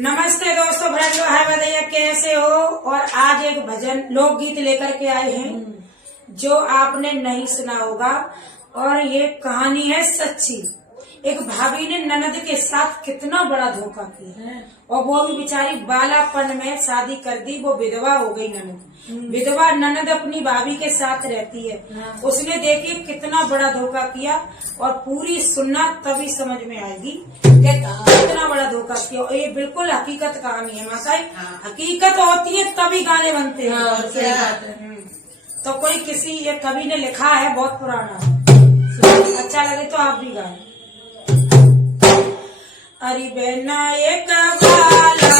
नमस्ते दोस्तों, भजन है बधैया, कैसे हो। और आज एक भजन लोकगीत लेकर के आए हैं जो आपने नहीं सुना होगा। और ये कहानी है सच्ची। एक भाभी ने ननद के साथ कितना बड़ा धोखा किया और वो भी बेचारी बालापन में शादी कर दी, वो विधवा हो गई ननद। विधवा ननद अपनी भाभी के साथ रहती है। उसने देखी कितना बड़ा धोखा किया और पूरी सुनना तभी समझ में आएगी कि कितना बड़ा धोखा किया। और ये बिल्कुल हकीकत कहानी है माता। हकीकत होती है तभी गाने बनते हैं। तो कोई किसी ये कवि ने लिखा है, बहुत पुराना है, अच्छा लगे तो आप भी गाएं। अरे बेना एक बाला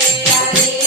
રાધે